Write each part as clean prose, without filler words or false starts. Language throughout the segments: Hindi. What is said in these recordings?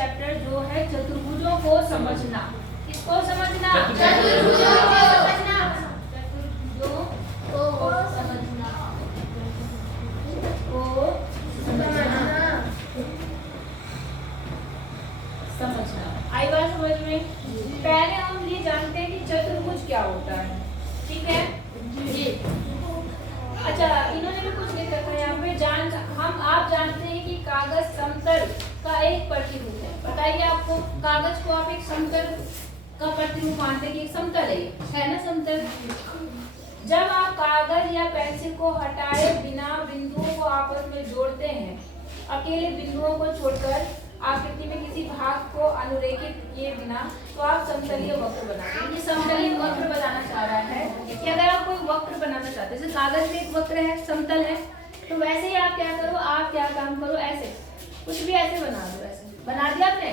चैप्टर जो है चतुर्भुजों को समझना। किसको समझना? चतुर्भुजों को समझना। चतुर्भुजों को समझना, समझना। आई बात समझ में? पहले हम ये जानते हैं कि चतुर्भुज क्या होता है। ठीक है जी। अच्छा, इन्होंने भी कुछ लिख रखा है यहाँ पे। आप जानते हैं कि कागज समतल का एक प्रतिरूप है। बताइए आपको, कागज को आप एक समतल का प्रतिरूप मानते हैं कि एक समतल है ना समतल। जब आप कागज या पेंसिल को हटाए बिना बिंदुओं को आपस में जोड़ते हैं, अकेले बिंदुओं को छोड़कर आकृति में किसी भाग को अनुरेखित किए बिना, तो आप समतलीय वक्र बनाते हैं। ये समतलीय वक्र बनाना चाह रहा है कि अगर आप कोई वक्र बनाना चाहते हैं, जैसे कागज में एक वक्र है, समतल है, तो वैसे ही आप क्या करो, आप क्या काम करो, ऐसे कुछ भी ऐसे बना दो। ऐसे बना दिया आपने,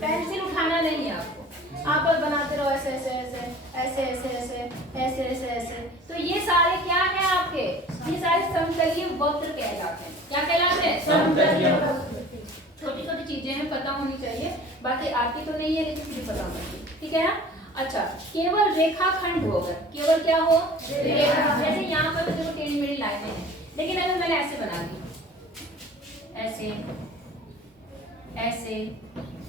पेंसिल उठाना नहीं है आपको, आप बस बनाते रहो ऐसे ऐसे ऐसे ऐसे ऐसे ऐसे ऐसे ऐसे ऐसे। तो ये सारे क्या है आपके, ये सारे समतलीय वक्र कहलाते हैं। क्या कहलाते हैं? समतलीय वक्र। छोटी छोटी चीजें हैं, पता होनी चाहिए, बाकी आती तो नहीं है लेकिन मुझे पता होनी चाहिए। ठीक है ना? अच्छा, केवल रेखाखंड हो, अगर केवल क्या हो, रेखा। जैसे यहाँ पर देखो टेढ़ी मेढ़ी लाइनें हैं, लेकिन अगर मैंने ऐसे बना दी, ऐसे ऐसे,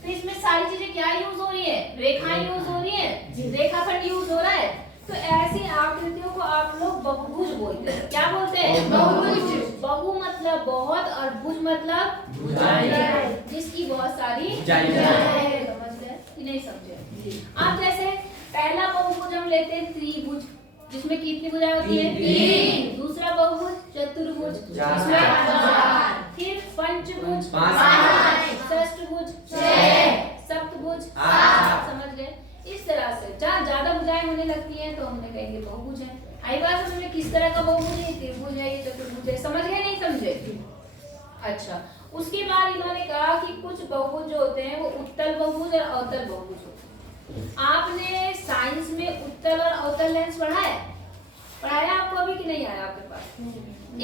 तो इसमें सारी चीजें क्या यूज हो रही है? रेखाएं यूज हो रही है, रेखाखंड यूज हो रहा है। तो ऐसी आकृतियों को आप लोग बहुभुज बोलते हैं। क्या बोलते हैं? बहुभुज। बहु मतलब बहुत और भुज मतलब भुजाएं, जिसकी बहुत सारी भुजाएं। समझ गए कि नहीं समझे? आप जैसे पहला बहुभुज हम लेते हैं त्रिभुज, जिसमें कितनी भुजाएं होती है? 3। दूसरा बहुभुज चतुर्भुज, जिसमें 4। फिर पंचभुज 5, षष्ठभुज 6, सप्तभुज 8। समझ गए? इस तरह से जहाँ ज्यादा भुजाएं होने लगती हैं तो हमने कहेंगे बहुभुज है। आई बात समझ में? किस तरह का बहुभुज है? त्रिभुज है, ये चतुर्भुज है। समझ गए नहीं समझे? अच्छा, उसके बाद इन्होंने कहा कि कुछ बहुभुज जो होते हैं वो उत्तल बहुभुज और अवतल बहुभुज होते हैं। आपने साइंस में उत्तल और अवतल लेंस पढ़ाया आपको अभी कि नहीं आया आपके पास?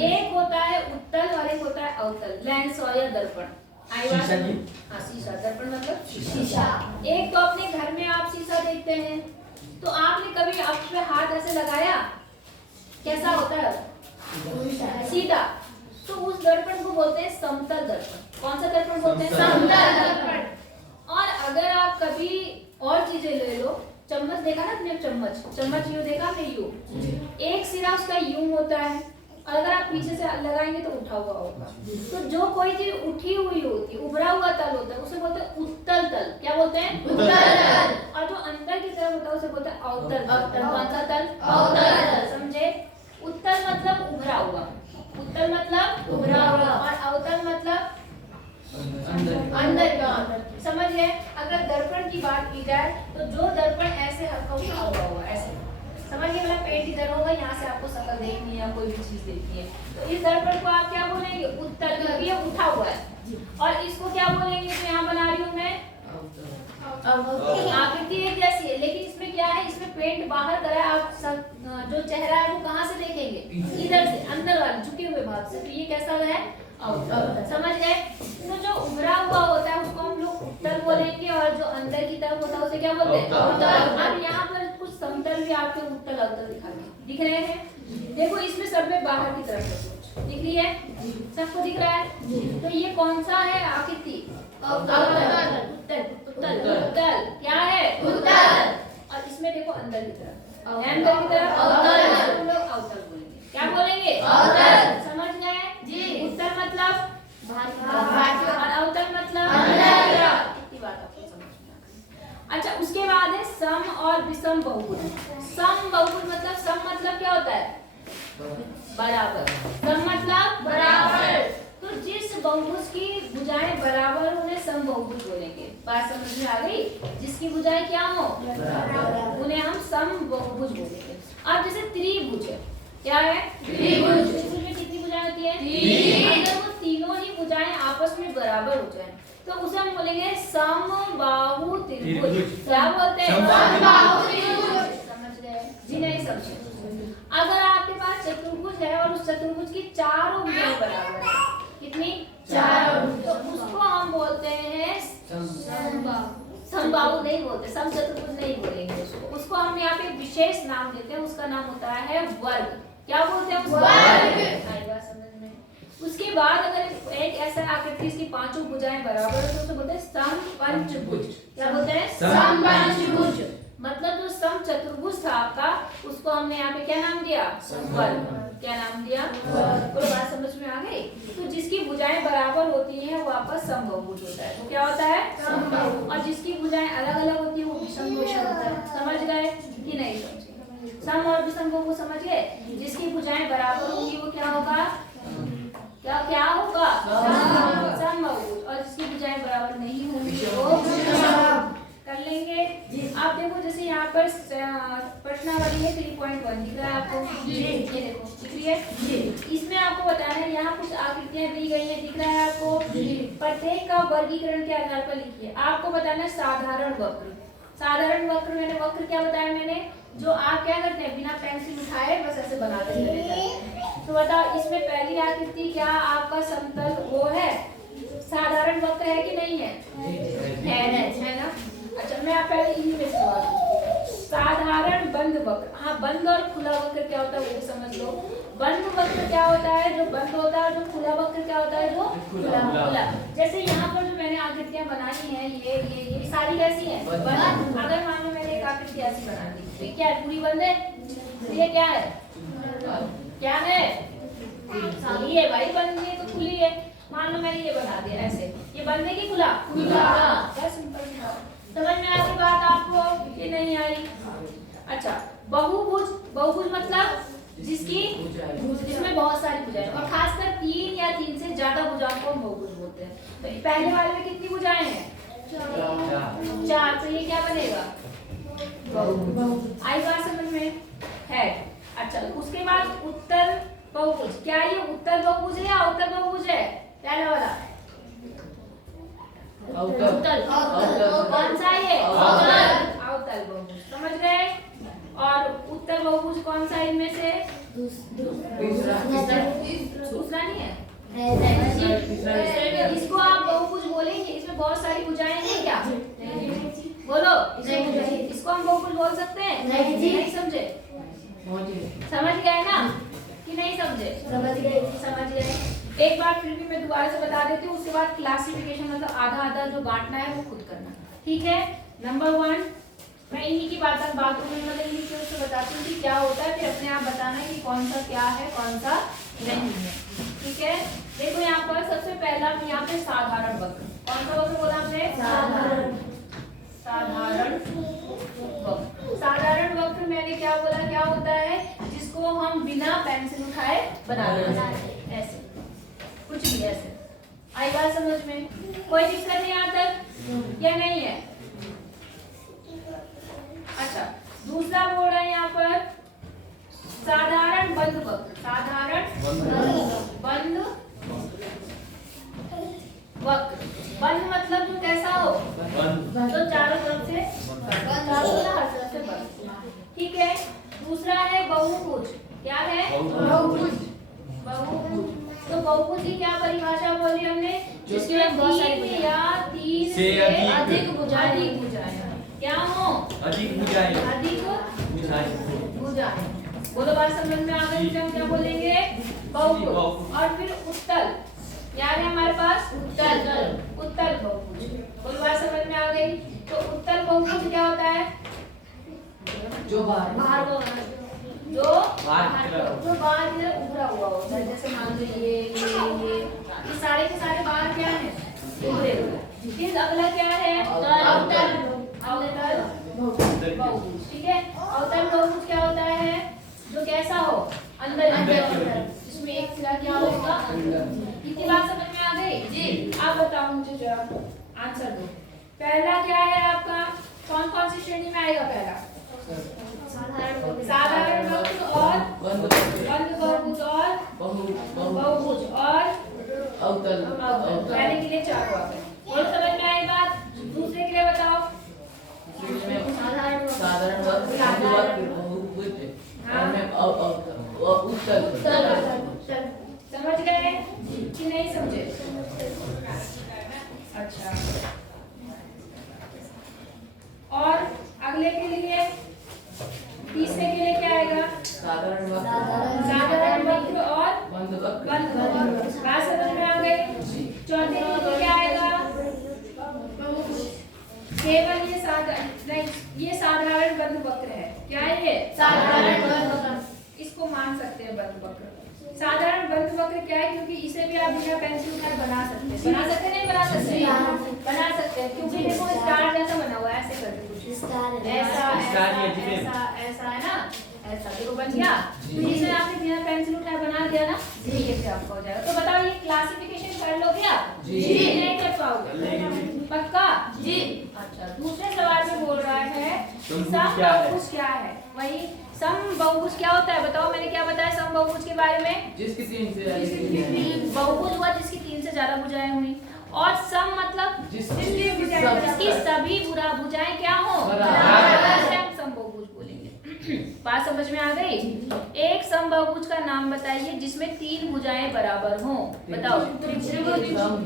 एक होता है उत्तल और एक होता है अवतल लेंस और या दर्पण। आई बात? हाँ, शीशा। दर्पण मतलब शीशा। एक तो अपने घर में आप शीशा देखते हैं, तो आपने कभी आप पे हाथ ऐसे लगाया, कैसा होता है? सीधा। तो उस दर्पण को बोलते हैं समतल दर्पण। कौन सा दर्पण बोलते हैं? समतल दर्पण। और अगर आप कभी और चीजें ले लो, चम्मच देखा ना आपने? चम्मच यूं देखा आपने? यूं एक सिरा उसका यूं होता है, और अगर आप पीछे से लगाएंगे तो उठा हुआ होगा। तो जो कोई चीज उठी हुई होती है, उभरा हुआ तल होता है, उसे बोलते हैं उत्तल तल। क्या बोलते हैं? उत्तल तल। और जो अंदर की तरफ होता है उसे बोलते हैं अवतल तल। कौन सा तल? अवतल तल। समझे? उत्तल मतलब उभरा हुआ, उत्तल मतलब उभरा हुआ, और अवतल मतलब अंदर का। समझ गए? अगर दर्पण की बात की जाए तो जो दर्पण ऐसे हल्का उठा हुआ होगा, ऐसे समझ गए? मतलब पेट इधर होगा, यहाँ से आपको शक्ल देखनी है या कोई भी चीज देखनी है, तो इस दर्पण को आप क्या बोलेंगे? उत्तल, क्योंकि ये उठा हुआ है। और इसको क्या बोलेंगे? तो यहाँ बना रही हूँ मैं, आकृति एक जैसी है, लेकिन इसमें क्या है? इसमें पेंट बाहर करा है। आप जो चेहरा है वो कहाँ से देखेंगे? इधर से, अंदर वाले झुके हुए भाग से। तो ये कैसा है? समझ गए? तो जो उभरा हुआ होता है उसको हम लोग उत्तल बोलेंगे, और जो अंदर की तरफ होता है उसे क्या बोलते हैं? अवतल। अब यहाँ पर कुछ समतल भी आपके उत्तल अवतल दिख रहे हैं। देखो, इसमें सब में बाहर की तरफ है, दिख रही है? सबको दिख रहा है? तो ये कौन सा है आकृति? उत्तल। क्या है? उत्तल। और इसमें देखो अंदर की तरफ अवतल। लोग अवतल बोलेंगे। क्या बोलेंगे? अवतल। समझ गए जी? उत्तल मतलब बाहर, और अवतल मतलब अंदर। इतनी बात आपको समझ में आ गई। अच्छा, उसके बाद है सम और विषम बहुभुज। सम बहुभुज मतलब, सम मतलब क्या होता है? बराबर। सम मतलब बराबर। तो जिस बहुभुज की भुजाएं बराबर उन्हें सम बहुभुज बोलेंगे। बात समझ में आ गई? जिसकी भुजाएं क्या हो? उन्हें हम सम बहुभुज बोलेंगे। अब जैसे त्रिभुज है, क्या है? त्रिभुज। त्रिभुज में कितनी भुजाएं होती है? 3। अगर वो तीनों ही भुजाएं आपस में बराबर हो जाए तो उसे हम बोलेंगे समबाहु त्रिभुज। क्या बोलते हैं? समबाहु त्रिभुज। समझ गए जी? नहीं समझे? अगर आपके पास चतुर्भुज है और उस चतुर्भुज की चारों भुजाएं बराबर है, कितनी? 4। तो उसको हम बोलते हैं बोलते, सम चतुर्भुज नहीं बोलेंगे उसको हम यहाँ पे विशेष नाम देते हैं, उसका नाम होता है वर्ग। क्या बोलते हैं उसको? वर्ग। समझ में? उसके बाद अगर एक ऐसा आकृति इसकी पांचों भुजाएं बराबर है तो उसे बोलते हैं समपंचभुज। क्या बोलते हैं? समपंचभुज। मतलब जो सम चतुर्भुज था आपका, उसको हमने यहाँ पे क्या नाम दिया? समवर्ग। क्या नाम दिया? और बात समझ में आ गई? तो जिसकी भुजाएं बराबर होती हैं वो आपका समबाहुभुज होता है। तो क्या होता है? समबाहुभुज। और जिसकी भुजाएं अलग अलग होती है वो विषमभुज होता है। समझ गए कि नहीं समझे? सम और विषमभुज को समझ गए? जिसकी भुजाएं बराबर होंगी वो क्या होगा? क्या होगा? समबाहुभुज। और जिसकी भुजाएं बराबर नहीं होंगी वो कर लेंगे। आप देखो जैसे यहाँ पर प्रश्नावली है 3.1 दिख रहा है आपको? ये देखो दिख रही है। इसमें आपको बताना है, यहाँ कुछ आकृतियां दी गई हैं, दिख रहा है आपको? प्रत्येक का वर्गीकरण के आधार पर लिखिए। आपको बताना है साधारण वक्र। साधारण वक्र वक्र क्या बताया मैंने? जो आप क्या करते हैं, बिना पेंसिल उठाए बस ऐसे बनाते चले जाते हैं। तो बताओ इसमें पहली आकृति क्या आपका समतल वो है? साधारण वक्र है कि नहीं है? है ना? अच्छा मैं आप पहले इन्हीं में सवाल पूछूंगी। साधारण बंद वक्र, हाँ बंद और खुला वक्र क्या होता है वो भी समझ लो। बंद वक्र क्या होता है? जो बंद होता है। जो खुला वक्र क्या होता है? जो खुला। जैसे यहाँ पर जो मैंने आकृतियां बनाई हैं ये सारी कैसी है? बंद। अगर मान लो मैंने एक आकृति ऐसी बना दी तो क्या है? पूरी बंद है। ये क्या है? क्या है? खाली है भाई, बंद नहीं तो खुली है। मान लो मैंने ये बना दिया ऐसे, ये बंद है कि खुला? खुला। सिंपल। समझ में आ गई बात आपको कि नहीं आई? अच्छा बहुभुज, बहुभुज मतलब जिसमें बहुत सारी भुजाएं और खासकर 3 या 3 से ज्यादा भुजाओं को हम बहुभुज बोलते हैं। तो पहले वाले में कितनी भुजाएं हैं? 4। तो ये क्या बनेगा? बहुभुज। आई बात समझ में है? अच्छा उसके बाद उत्तर बहुभुज। क्या ये उत्तर बहुभुज है या अवतल बहुभुज है? पहला वाला अवतल। कौन सा ये? अवतल बहुभुज। समझ गए? और उत्तर बहुभुज कौन सा इनमें से? दूसरा नहीं है? इसको आप बहुभुज बोलेंगे? इसमें बहुत सारी भुजाएं हैं क्या? बोलो। इसको हम बहुभुज बोल सकते हैं? नहीं समझे? समझ गए ना कि नहीं समझे? समझ गए। एक बार फिर भी मैं दोबारा से बता देती हूँ, उसके बाद क्लासिफिकेशन मतलब आधा आधा जो बांटना है वो खुद करना। ठीक है? नंबर 1 मैं इन्हीं की बातों में मतलब इन्हीं की उससे बताती हूँ कि क्या होता है, फिर अपने आप बताना है कि कौन सा क्या है कौन सा नहीं है। ठीक है? देखो यहाँ पर सबसे पहला यहाँ पे साधारण वक्र। कौन सा वक्र बोला आपने? साधारण वक्र। साधारण वक्र मैंने क्या बोला? क्या होता है? जिसको हम बिना पेंसिल उठाए बना देते हैं ऐसे, कुछ भी ऐसे। आई बात समझ में? कोई दिक्कत नहीं यहाँ तक या नहीं है? अच्छा दूसरा बोल रहे हैं यहाँ पर साधारण बंद वक्र। साधारण बंद वक्र। बंद मतलब जो कैसा हो? तो चारों तरफ से बंद। ठीक है? दूसरा है बहुभुज। क्या है? बहुभुज। तो बहुभुज की क्या परिभाषा बोली हमने? जिसमें बहुत सारी या 3 से अधिक भुजाएं। क्या हो? अधिक भुजाएं। बोलो बात समझ में आ गई? हम क्या बोलेंगे? बहुभुज। और फिर उत्तल। क्या है हमारे पास? उत्तल बहुभुज। बोलो बात समझ में आ गई? तो उत्तल बहुभुज क्या होता है? जो बाहर जो बाहर की तरफ उभरा हुआ होता है। जैसे मान लो ये सारे के सारे बाहर क्या है? उभरे हुए। फिर अगला क्या है? अवतल बहुभुज। ठीक है? अवतल बहुभुज क्या होता है? जो कैसा हो? अंदर जिसमें एक सिरा क्या होगा? कितनी बात समझ में आ गई? जी। आप बताओ मुझे जरा आंसर दो। पहला क्या है आपका? कौन कौन सी श्रेणी में आएगा? पहला साधारण वक्र और बंद बहुभुज और बहुभुज और अवतल। पहले के लिए 4 आ गए। और समझ में आई बात? दूसरे के लिए बताओ। साधारण वक्र बहुभुज उत्तल। समझ गए कि नहीं समझे? अच्छा और अगले के लिए तीसरे के लिए क्या आएगा? साधारण वक्र साधारण वक्र और बंद वक्र बंद वक्र। बात समझ में आ गई? चौथे के लिए क्या आएगा? केवल ये साधारण नहीं, ये साधारण बंद वक्र है। क्या है ये? साधारण बंद वक्र। इसको मान सकते हैं बंद वक्र। साधारण बंद वक्र क्या है? क्योंकि इसे भी आप बिना पेंसिल उठाए बना सकते हैं। बना सकते हैं, नहीं बना सकते? बना सकते हैं, क्योंकि देखो स्टार जैसा बना हुआ है, ऐसे करके कुछ ऐसा ऐसा ऐसा है ना, ऐसा देखो बन गया। तो इसे आपने बिना पेंसिल उठाए बना दिया ना, ये से आपका हो जाएगा। तो बताओ ये क्लासिफिकेशन कर लो क्या? जी। नहीं कर पाओगे? पक्का? जी। अच्छा, दूसरे सवाल में बोल रहा है समबहुभुज क्या है? समबहुभुज क्या है? वही समबहुभुज क्या होता है बताओ? मैंने क्या बताया समबहुभुज के बारे में? जिसकी 3 से अधिक बहुभुज हुआ जिसकी 3 से ज्यादा भुजाएं हुई, और सम मतलब जिसकी सभी भुजाएं क्या हो? बराबर। समबहुभुज बोलेंगे। बात समझ में आ गई? एक समबहुभुज का नाम बताइए जिसमें 3 भुजाएं बराबर हो। बताओ।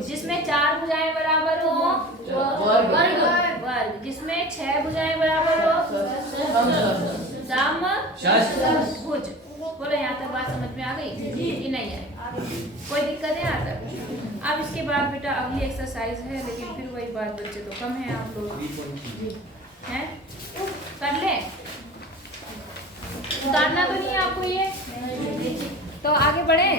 जिसमें 4 भुजाएं बराबर हो? वर्ग। जिसमें 6 भुजाएं बराबर हो? समभुज। बोलो, यहाँ तक बात समझ में आ गई कि नहीं है? कोई दिक्कत है यहाँ तक? अब इसके बाद बेटा अगली एक्सरसाइज है, लेकिन फिर वही बात, बच्चे तो कम है आप लोग हैं। कर ले, उतारना तो नहीं है आपको ये, तो आगे बढ़े।